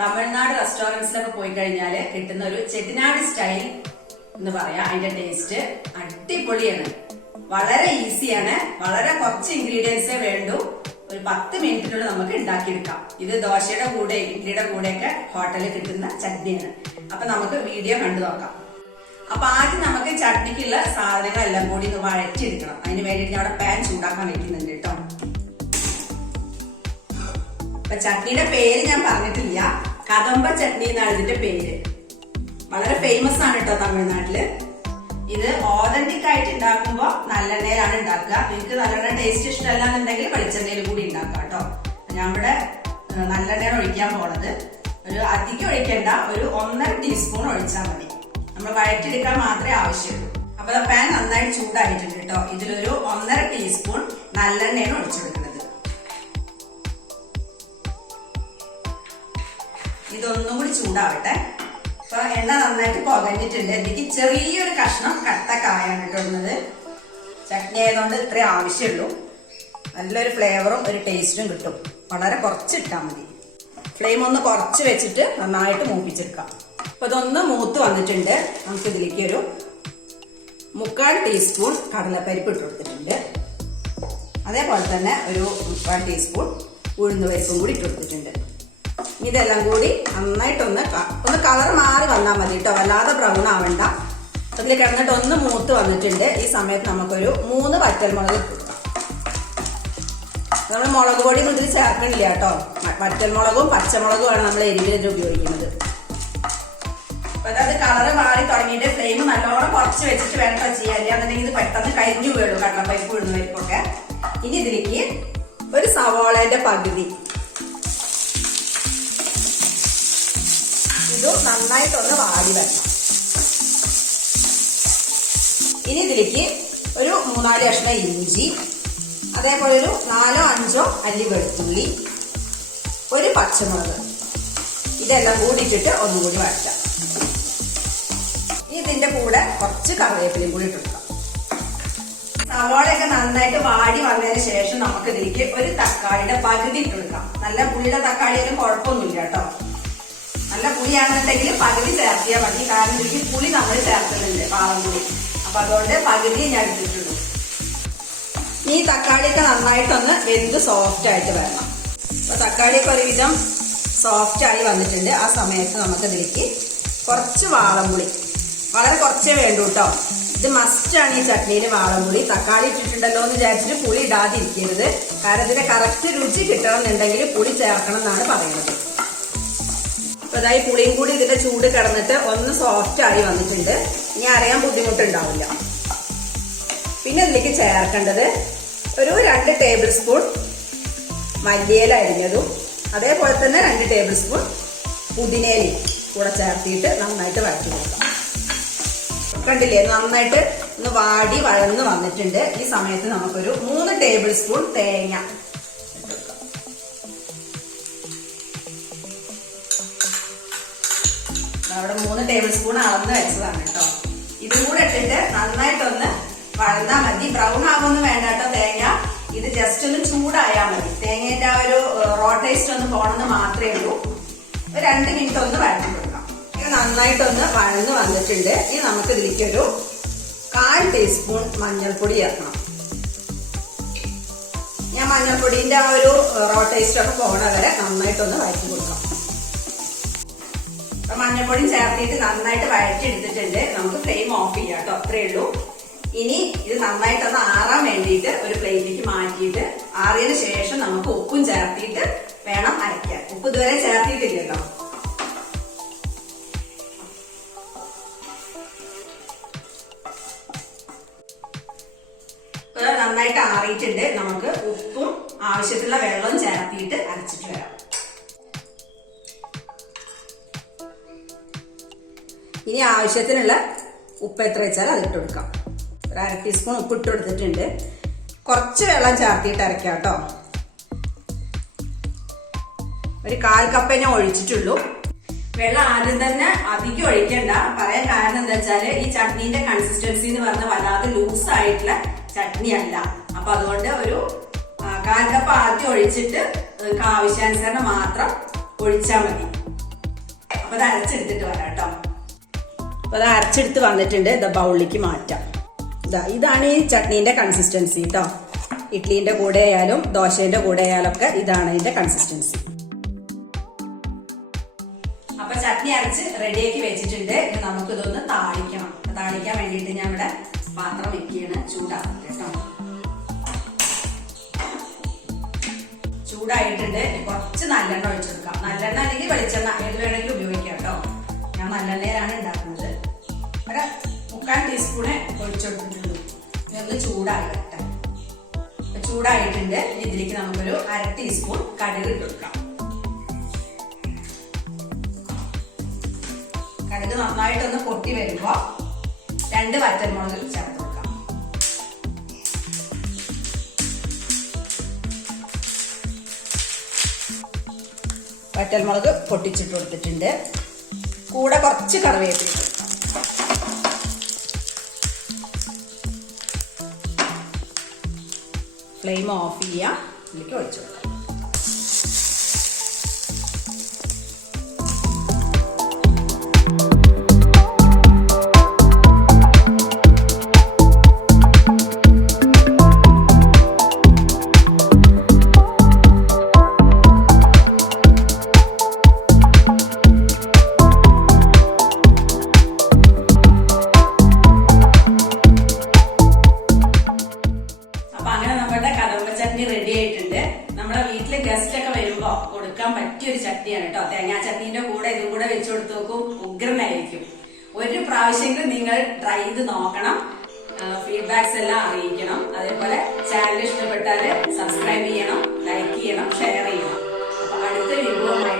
തമിഴ്നാട് റെസ്റ്റോറന്റ്സിലൊക്കെ പോയി കഴിഞ്ഞാൽ കിട്ടുന്ന ഒരു ചെട്ടിനാട് സ്റ്റൈൽ എന്ന് പറയാം. അതിന്റെ ടേസ്റ്റ് അടിപൊളിയാണ്. വളരെ ഈസിയാണ് വളരെ കുറച്ച് ഇൻഗ്രീഡിയൻസേ വേണ്ടൂ. ഒരു പത്ത് മിനിറ്റിനുള്ളിൽ നമുക്ക് ഉണ്ടാക്കിയെടുക്കാം. ഇത് ദോശയുടെ കൂടെ ഇഡ്ഡലിയുടെ കൂടെയൊക്കെ ഹോട്ടലിൽ കിട്ടുന്ന ചട്നിയാണ്. അപ്പൊ നമുക്ക് വീഡിയോ കണ്ടു നോക്കാം. അപ്പൊ ആദ്യം നമുക്ക് ചട്നിക്കുള്ള സാധനങ്ങളെല്ലാം കൂടി ഒന്ന് വഴറ്റിയെടുക്കണം. അതിന് വേണ്ടിയിട്ട് ഞാൻ അവിടെ പാൻ ചൂടാക്കാൻ വെക്കുന്നുണ്ട് കേട്ടോ. അപ്പൊ ചട്നിയുടെ പേര് ഞാൻ പറഞ്ഞിട്ടില്ല. കദംബ ചട്നി എന്നാണ് ഇതിന്റെ പേര്. വളരെ ഫേമസ് ആണ് കേട്ടോ തമിഴ്നാട്ടിൽ. ഇത് ഓതന്റിക് ആയിട്ട് ഉണ്ടാക്കുമ്പോ നല്ലെണ്ണയിലാണ് ഉണ്ടാക്കുക. നിങ്ങൾക്ക് നല്ലെണ്ണ ടേസ്റ്റ് ഇഷ്ടമല്ല എന്നുണ്ടെങ്കിൽ വെളിച്ചെണ്ണയിൽ കൂടി ഉണ്ടാക്കാം കേട്ടോ. ഞാൻ ഇവിടെ നല്ലെണ്ണയാണ് ഒഴിക്കാൻ പോണത്. ഒരു അധികം ഒഴിക്കേണ്ട ഒരു ഒന്നര ടീസ്പൂൺ ഒഴിച്ചാൽ മതി. നമ്മൾ വഴറ്റിയെടുക്കാൻ മാത്രമേ ആവശ്യമുള്ളൂ. അപ്പൊ പാൻ നന്നായി ചൂടായിട്ടുണ്ട് കേട്ടോ. ഇതിലൊരു ഒന്നര ടീസ്പൂൺ നല്ലെണ്ണയാണ് ഒഴിച്ചെടുക്കുന്നത് ഇതൊന്നും കൂടി ചൂടാവട്ടെ. അപ്പൊ എണ്ണ നന്നായിട്ട് പുകഞ്ഞിട്ടുണ്ട്. എനിക്ക് ചെറിയൊരു കഷ്ണം കട്ട കായാണ് ഇട്ടുള്ളത് ചട്നി ആയതുകൊണ്ട് ഇത്രേ ആവശ്യമുള്ളൂ. നല്ലൊരു ഫ്ലേവറും ഒരു ടേസ്റ്റും കിട്ടും. വളരെ കുറച്ച് ഇട്ടാൽ മതി. ഫ്ലെയിം ഒന്ന് കുറച്ച് വെച്ചിട്ട് നന്നായിട്ട് മൂപ്പിച്ചെടുക്കാം. അപ്പൊ ഇതൊന്ന് മൂത്ത് വന്നിട്ടുണ്ട്. നമുക്ക് ഇതിലേക്ക് ഒരു മുക്കാൽ ടീസ്പൂൺ കടലപ്പരിപ്പ് ഇട്ട് കൊടുത്തിട്ടുണ്ട്. അതേപോലെ തന്നെ ഒരു മുക്കാൽ ടീസ്പൂൺ ഉഴുന്ന് പരിപ്പും കൂടി ഇട്ട് കൊടുത്തിട്ടുണ്ട്. ഇതെല്ലാം കൂടി നന്നായിട്ടൊന്ന് ഒന്ന് കളർ മാറി വന്നാൽ മതി കേട്ടോ. വല്ലാതെ ബ്രൗൺ ആവണ്ട. അതിൽ കിടന്നിട്ട് ഒന്ന് മൂത്ത് വന്നിട്ടുണ്ട്. ഈ സമയത്ത് നമുക്കൊരു മൂന്ന് വറ്റൽമുളക് ഇട്ടു നമ്മൾ മുളക് പൊടി ഇതിൽ ചേർക്കണില്ല കേട്ടോ. വറ്റൽമുളകും പച്ചമുളകുമാണ് നമ്മൾ എരിവിൽ ഇത് ഉപയോഗിക്കുന്നത്. അപ്പൊ അതായത് കളറ് മാറി തുടങ്ങിയിട്ട് ഫ്ലെയിം നല്ലോണം കുറച്ച് വെച്ചിട്ട് വേണ്ട ചെയ്യാൻ. അല്ലാന്നുണ്ടെങ്കിൽ ഇത് പെട്ടെന്ന് കരിഞ്ഞു വീഴും കടലപ്പരിപ്പ് ഉഴുന്ന പരിപ്പൊക്കെ ഇനി ഇതിലേക്ക് ഒരു സവാളയുടെ പകുതി. ഇത് നന്നായിട്ടൊന്ന് വാടി വരണം. ഇനി ഇതിലേക്ക് ഒരു മൂന്നാൽ കഷ്ണം ഇഞ്ചി അതേപോലെ ഒരു നാലോ അഞ്ചോ അല്ലി വെളുത്തുള്ളി ഒരു പച്ചമുളക്. ഇതെല്ലാം കൂടിയിട്ടിട്ട് ഒന്നുകൂടി ഒന്നും കൂടി വഴറ്റാം ഇതിന്റെ കൂടെ കുറച്ച് കറിവേപ്പിലയും കൂടി ഇട്ടെടുക്കാം സവാളയൊക്കെ നന്നായിട്ട് വാടി വന്നതിന് ശേഷം നമുക്ക് ഇതിലേക്ക് ഒരു തക്കാളിയുടെ പകുതി ഇട്ടെടുക്കാം നല്ല പുളിയുടെ തക്കാളിയായാലും കുഴപ്പമൊന്നുമില്ല കേട്ടോ. നല്ല പുളിയാണെന്നുണ്ടെങ്കിൽ പകുതി ചേർത്തിയാൽ മതി. കാരണം ഇതിലേക്ക് പുളി നമ്മൾ ചേർക്കുന്നുണ്ട് പാവം പുളി. അപ്പൊ അതുകൊണ്ട് പകുതി ഞാൻ എടുത്തിട്ടുള്ളൂ ഈ തക്കാളിയൊക്കെ നന്നായിട്ടൊന്ന് വെന്ത് സോഫ്റ്റ് ആയിട്ട് വരണം. അപ്പൊ തക്കാളിയൊക്കെ ഒരുവിധം സോഫ്റ്റ് ആയി വന്നിട്ടുണ്ട്. ആ സമയത്ത് നമുക്ക് ഇതിലേക്ക് കുറച്ച് വാളംപുളി. വളരെ കുറച്ചേ വേണ്ടൂ കേട്ടോ ഇത് മസ്റ്റാണ് ഈ ചട്നിയിൽ വാളംപുളി. തക്കാളി ഇട്ടിട്ടുണ്ടല്ലോ എന്ന് വിചാരിച്ചിട്ട് പുളി ഇടാതിരിക്കരുത്. കാരണം ഇതിന്റെ കറക്റ്റ് രുചി കിട്ടണമെന്നുണ്ടെങ്കിൽ പുളി ചേർക്കണം എന്നാണ് പറയുന്നത്. അപ്പൊ അതായത് പുളിയും കൂടി ഇതിന്റെ ചൂട് കിടന്നിട്ട് ഒന്ന് സോഫ്റ്റ് ആയി വന്നിട്ടുണ്ട്. ഇനി അറിയാൻ ബുദ്ധിമുട്ടുണ്ടാവില്ല. പിന്നെ ഇതിലേക്ക് ചേർക്കേണ്ടത് ഒരു രണ്ട് ടേബിൾ സ്പൂൺ മല്ലിയില അരിഞ്ഞതും അതേപോലെ തന്നെ രണ്ട് ടേബിൾ സ്പൂൺ പുതിനയിലയും കൂടെ ചേർത്തിയിട്ട് നന്നായിട്ട് വഴറ്റി കൊടുക്കാം. കണ്ടില്ലേ നന്നായിട്ട് ഒന്ന് വാടി വഴന്ന് വന്നിട്ടുണ്ട്. ഈ സമയത്ത് നമുക്കൊരു മൂന്ന് ടേബിൾ സ്പൂൺ തേങ്ങ. അവിടെ മൂന്ന് ടേബിൾ സ്പൂൺ അളന്ന് വെച്ചതാണ് കേട്ടോ. ഇതും കൂടെ ഇട്ടിട്ട് നന്നായിട്ടൊന്ന് വഴന്നാ മതി. ബ്രൗൺ ആവൊന്നും വേണ്ട കേട്ടോ തേങ്ങ. ഇത് ജസ്റ്റ് ഒന്ന് ചൂടായാൽ മതി. തേങ്ങയുടെ ആ ഒരു റോ ടേസ്റ്റ് ഒന്ന് പോണെന്ന് മാത്രമേ ഉള്ളൂ. ഒരു രണ്ട് മിനിറ്റ് ഒന്ന് വഴന്നു കൊടുക്കാം. ഇത് നന്നായിട്ടൊന്ന് വഴന്ന് വന്നിട്ടുണ്ട്. ഇനി നമുക്ക് ഇതിലേക്ക് ഒരു കാൽ ടീസ്പൂൺ മഞ്ഞൾപ്പൊടി ചേർക്കണം. ഞാൻ മഞ്ഞൾപ്പൊടിന്റെ ആ ഒരു റോ ടേസ്റ്റ് ഒക്കെ പോണ വരെ നന്നായിട്ടൊന്ന് വഴറ്റി കൊടുക്കാം. മഞ്ഞൾപ്പൊടി ചേർത്തിട്ട് നന്നായിട്ട് വഴറ്റിയെടുത്തിട്ടുണ്ട്. നമുക്ക് ഫ്ലെയിം ഓഫ് ചെയ്യാം കേട്ടോ. അത്രേ ഉള്ളൂ. ഇനി ഇത് നന്നായിട്ടൊന്ന് ആറാൻ വേണ്ടിയിട്ട് ഒരു പ്ലേറ്റിലേക്ക് മാറ്റിയിട്ട് ആറിയതിനു ശേഷം നമുക്ക് ഉപ്പും ചേർത്തിട്ട് വേണം അരയ്ക്കാൻ. ഉപ്പ് ഇതുവരെ ചേർത്തിട്ടില്ലല്ലോ. ഇപ്പൊ നന്നായിട്ട് ആറിയിട്ടുണ്ട്. നമുക്ക് ഉപ്പും ആവശ്യത്തിലുള്ള വെള്ളവും ചേർത്തിയിട്ട് അരച്ചിട്ട് വരാം. ഇനി ആവശ്യത്തിനുള്ള ഉപ്പ് എത്ര വെച്ചാൽ അതിട്ട് കൊടുക്കാം. ഒരു അര ടീസ്പൂൺ ഉപ്പ് ഇട്ട് കൊടുത്തിട്ടുണ്ട്. കുറച്ച് വെള്ളം ചേർത്തിട്ട് അരയ്ക്കാം കേട്ടോ. ഒരു കാൽ കപ്പേ ഞാൻ ഒഴിച്ചിട്ടുള്ളൂ. വെള്ളം ആദ്യം തന്നെ അധികം ഒഴിക്കണ്ട. പറയാൻ കാരണം എന്താ വെച്ചാൽ ഈ ചട്നീന്റെ കൺസിസ്റ്റൻസി എന്ന് പറഞ്ഞാൽ വല്ലാതെ ലൂസ് ആയിട്ടുള്ള ചട്നി അല്ല. അപ്പൊ അതുകൊണ്ട് ഒരു കാൽ കപ്പ് ആദ്യം ഒഴിച്ചിട്ട് നിങ്ങൾക്ക് ആവശ്യാനുസരണം മാത്രം ഒഴിച്ചാൽ മതി. അപ്പൊ അത് അരച്ചെടുത്തിട്ട് വരാം കേട്ടോ. അപ്പൊ അത് അരച്ചെടുത്ത് വന്നിട്ടുണ്ട്. ഇത് ബൗളിലേക്ക് മാറ്റാം. ഇതാണ് ഈ ചട്നീന്റെ കൺസിസ്റ്റൻസി കേട്ടോ ഇഡ്ലിന്റെ കൂടെ ആയാലും ദോശേന്റെ കൂടെ ആയാലും ഒക്കെ ഇതാണ് ഇതിന്റെ കൺസിസ്റ്റൻസി അപ്പൊ ചട്നി അരച്ച് റെഡിയാക്കി വെച്ചിട്ടുണ്ട്. ഇനി നമുക്ക് ഇതൊന്ന് താളിക്കണം താളിക്കാൻ വേണ്ടിയിട്ട് ഞാൻ ഇവിടെ പാത്രം വെക്കുകയാണ്. ചൂടാ. കേട്ടോ ചൂടായിട്ടുണ്ട്. കുറച്ച് നല്ലെണ്ണ ഒഴിച്ചെടുക്കാം. നല്ലെണ്ണ അല്ലെങ്കിൽ വെളിച്ചെണ്ണ. ഒഴിച്ചെടുത്തിട്ടുള്ളൂ. ഒന്ന് അപ്പൊ ചൂടായിട്ടുണ്ട്. ഇതിലേക്ക് നമുക്കൊരു അര ടീസ്പൂൺ കടുക് ഇട്ട് കൊടുക്കാം. കടുക് നന്നായിട്ടൊന്ന് പൊട്ടി വരുമ്പോ രണ്ട് വറ്റൽമുളക് ചേർത്ത് കൊടുക്കാം. വറ്റൽമുളക് പൊട്ടിച്ചിട്ട് കൊടുത്തിട്ടുണ്ട്. കൂടെ കുറച്ച് കറിവേപ്പില ഫ്ലെയിം ഓഫ് ചെയ്യുക ഇതിലേക്ക് ഒഴിച്ചു കൊടുക്കാം. ഒരു ചട്ടിയാണ് കേട്ടോ. തേങ്ങാ ചട്നീന്റെ കൂടെ ഇതും കൂടെ വെച്ചു കൊടുത്തു നോക്കും. ഉഗ്രനായിരിക്കും. ഒരു പ്രാവശ്യമെങ്കിലും നിങ്ങൾ ട്രൈ ചെയ്ത് നോക്കണം. ഫീഡ്ബാക്സ് എല്ലാം അറിയിക്കണം. അതേപോലെ ചാനൽ ഇഷ്ടപ്പെട്ടാൽ സബ്സ്ക്രൈബ് ചെയ്യണം ലൈക്ക് ചെയ്യണം ഷെയർ ചെയ്യണം. അപ്പൊ അടുത്ത വിഭവമായി